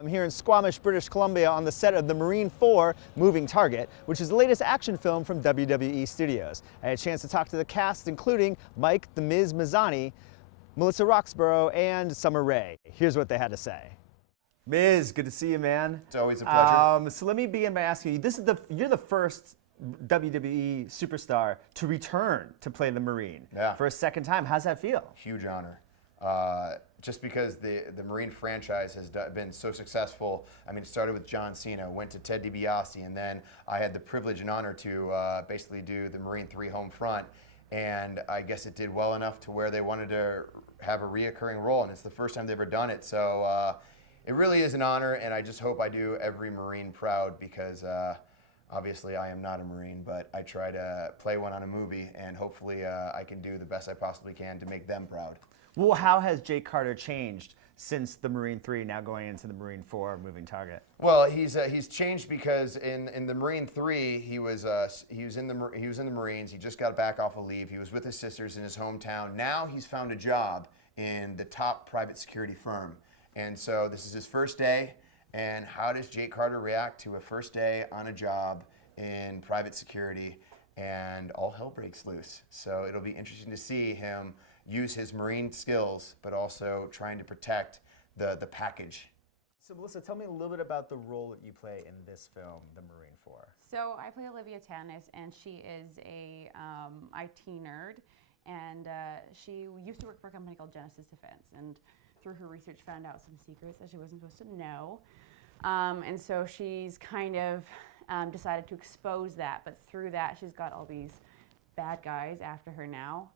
I'm here in Squamish, British Columbia on the set of the Marine 4 Moving Target, which is the latest action film from WWE Studios. I had a chance to talk to the cast, including Mike The Miz Mizanin, Melissa Roxburgh, and Summer Rae. Here's what they had to say. Miz, good to see you, man. It's always a pleasure. So let me begin by asking you, you're the first WWE superstar to return to play the Marine for a second time. How's that feel? Huge honor. Just because the Marine franchise has been so successful. I mean, it started with John Cena, went to Ted DiBiase, and then I had the privilege and honor to basically do the Marine 3 home front. And I guess it did well enough to where they wanted to have a reoccurring role, and it's the first time they've ever done it. So it really is an honor, and I just hope I do every Marine proud because obviously I am not a Marine, but I try to play one on a movie, and hopefully I can do the best I possibly can to make them proud. Well, how has Jake Carter changed since the Marine 3, now going into the Marine 4 Moving Target? Well, he's changed because in the Marine 3 he was in the Marines. He just got back off of leave. He was with his sisters in his hometown. Now he's found a job in the top private security firm, and so this is his first day. And how does Jake Carter react to a first day on a job in private security? And all hell breaks loose. So it'll be interesting to see him use his Marine skills, but also trying to protect the package. So Melissa, tell me a little bit about the role that you play in this film, The Marine 4. So I play Olivia Tanis, and she is a IT nerd, and she used to work for a company called Genesis Defense, and through her research found out some secrets that she wasn't supposed to know. And so she's kind of decided to expose that, but through that she's got all these bad guys after her now.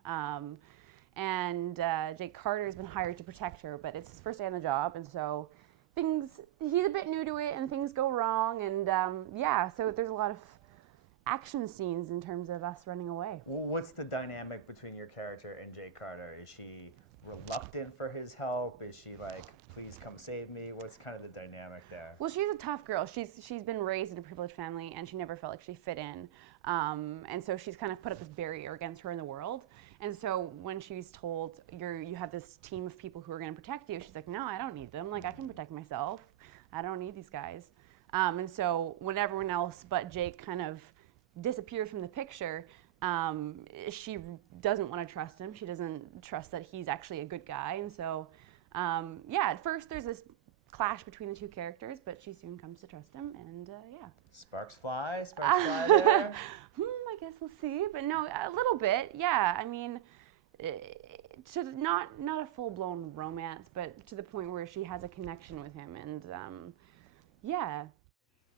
And Jake Carter has been hired to protect her, but it's his first day on the job, and so he's a bit new to it, and things go wrong, and yeah, so there's a lot of action scenes in terms of us running away. Well, what's the dynamic between your character and Jake Carter? Is she reluctant for his help? Is she like, please come save me? What's kind of the dynamic there? Well, she's a tough girl. She's been raised in a privileged family, and she never felt like she fit in. And so she's kind of put up this barrier against her in the world. And so when she's told, you have this team of people who are going to protect you, she's like, no, I don't need them. Like, I can protect myself. I don't need these guys. And so when everyone else but Jake kind of disappears from the picture, she doesn't want to trust him. She doesn't trust that he's actually a good guy. And so, yeah, at first there's this clash between the two characters, but she soon comes to trust him, and yeah. Sparks fly there? I guess we'll see, but no, a little bit, yeah. I mean, not a full-blown romance, but to the point where she has a connection with him, and yeah.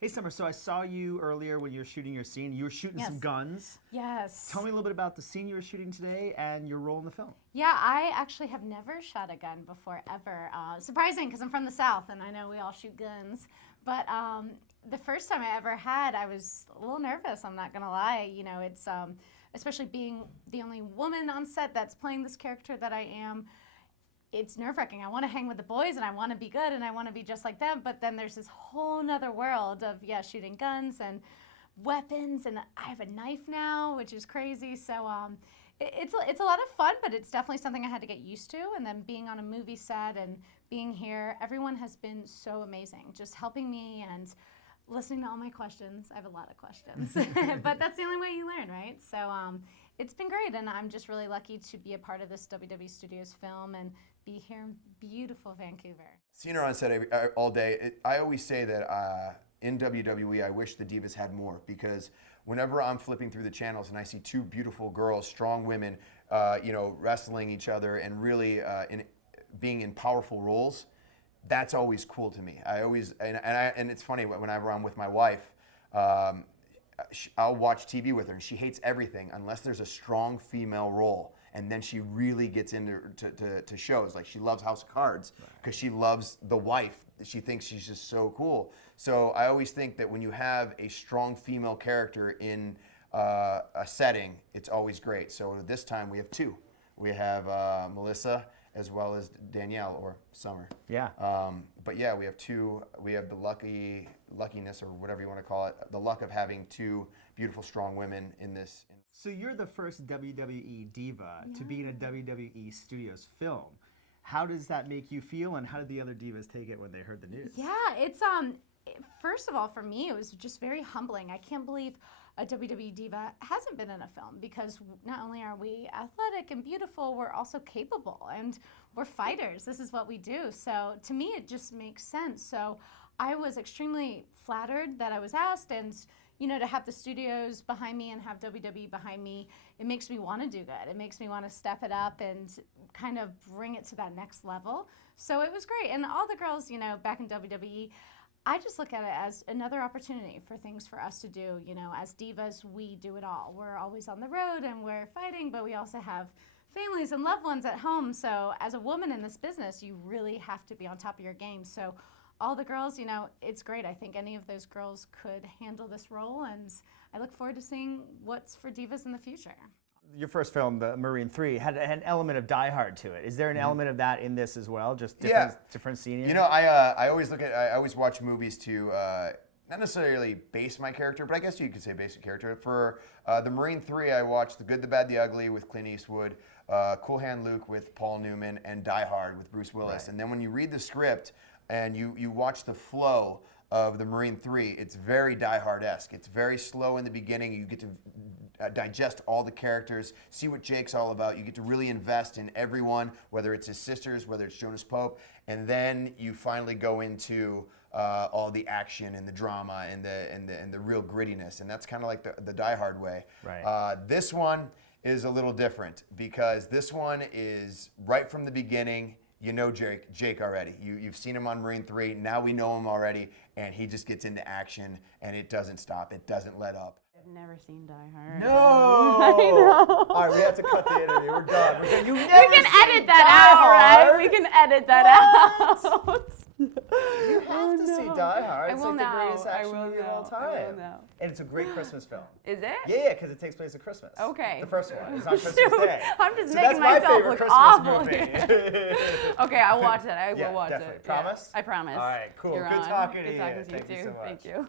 Hey Summer, so I saw you earlier when you were shooting your scene. You were shooting some guns. Yes. Tell me a little bit about the scene you were shooting today and your role in the film. Yeah, I actually have never shot a gun before, ever. Surprising, because I'm from the South, and I know we all shoot guns. But the first time I ever had, I was a little nervous, I'm not gonna lie. You know, it's, especially being the only woman on set that's playing this character that I am, it's nerve-wracking. I want to hang with the boys, and I want to be good, and I want to be just like them, but then there's this whole nother world of, yeah, shooting guns and weapons, and I have a knife now, which is crazy. So it's a lot of fun, but it's definitely something I had to get used to. And then being on a movie set and being here, everyone has been so amazing, just helping me and listening to all my questions. I have a lot of questions, but that's the only way you learn, right? So it's been great, and I'm just really lucky to be a part of this WWE Studios film and be here in beautiful Vancouver. Seeing her on set all day, I always say that in WWE, I wish the Divas had more, because whenever I'm flipping through the channels and I see two beautiful girls, strong women, you know, wrestling each other and really being in powerful roles, that's always cool to me. I always, and it's funny, whenever I'm with my wife, I'll watch TV with her, and she hates everything unless there's a strong female role. And then she really gets into to shows. Like, she loves House of Cards because she loves the wife. She thinks she's just so cool. So I always think that when you have a strong female character in a setting, it's always great. So this time we have two. We have Melissa as well as Danielle, or Summer. Yeah. But yeah, we have two. We have the luckiness, or whatever you want to call it, the luck of having two beautiful, strong women in this. So you're the first WWE diva to be in a WWE Studios film. How does that make you feel, and how did the other divas take it when they heard the news? Yeah, it's first of all, for me, it was just very humbling. I can't believe a WWE diva hasn't been in a film, because not only are we athletic and beautiful, we're also capable, and we're fighters. This is what we do. So to me, it just makes sense. So I was extremely flattered that I was asked, and you know, to have the studios behind me and have WWE behind me, it makes me want to do good. It makes me want to step it up and kind of bring it to that next level. So it was great. And all the girls, you know, back in WWE, I just look at it as another opportunity for things for us to do. You know, as divas, we do it all. We're always on the road and we're fighting, but we also have families and loved ones at home. So as a woman in this business, you really have to be on top of your game. So all the girls, you know, it's great. I think any of those girls could handle this role, and I look forward to seeing what's for divas in the future. Your first film, The Marine 3, had an element of Die Hard to it. Is there an element of that in this as well? Just different scenery? You know, I always watch movies to not necessarily base my character, but I guess you could say base a character. For The Marine 3, I watched The Good, the Bad, the Ugly with Clint Eastwood, Cool Hand Luke with Paul Newman, and Die Hard with Bruce Willis. Right. And then when you read the script and you watch the flow of The Marine 3, it's very Die Hard-esque. It's very slow in the beginning. You get to digest all the characters, see what Jake's all about. You get to really invest in everyone, whether it's his sisters, whether it's Jonas Pope, and then you finally go into all the action and the drama and the real grittiness, and that's kind of like the Die Hard way. Right. This one is a little different, because this one is right from the beginning. You know Jake already. You've seen him on Marine 3. Now we know him already, and he just gets into action, and it doesn't stop. It doesn't let up. I've never seen Die Hard. No! I know. All right, we have to cut the interview. We're done. You We can edit that out, right? We can edit that out. You have to see Die Hard. I It's will like now. the greatest I action will movie of all now. I will time. now. And it's a great Christmas film. Is it? Yeah, because it takes place at Christmas. Okay. The first one. It's not Christmas Shoot, Day. I'm just So making that's my myself favorite look Christmas awful movie. here. Okay, I'll watch it. I Yeah, will watch definitely. it. Promise? Yeah, I promise. All right, cool. You're Good on. talking to Good you. talking to you Thank you too. so much. Thank you.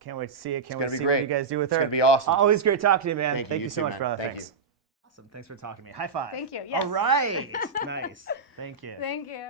Can't wait to see it. Can't gonna wait to be see great. what you guys do with It's her. gonna be awesome. Always great talking to you, man. Thank Thank you. you You so too, much, man. brother. Thank Thanks. you. Awesome. Thanks for talking to me. High five. Thank you. Yes. All right. Nice. Thank you. Thank you.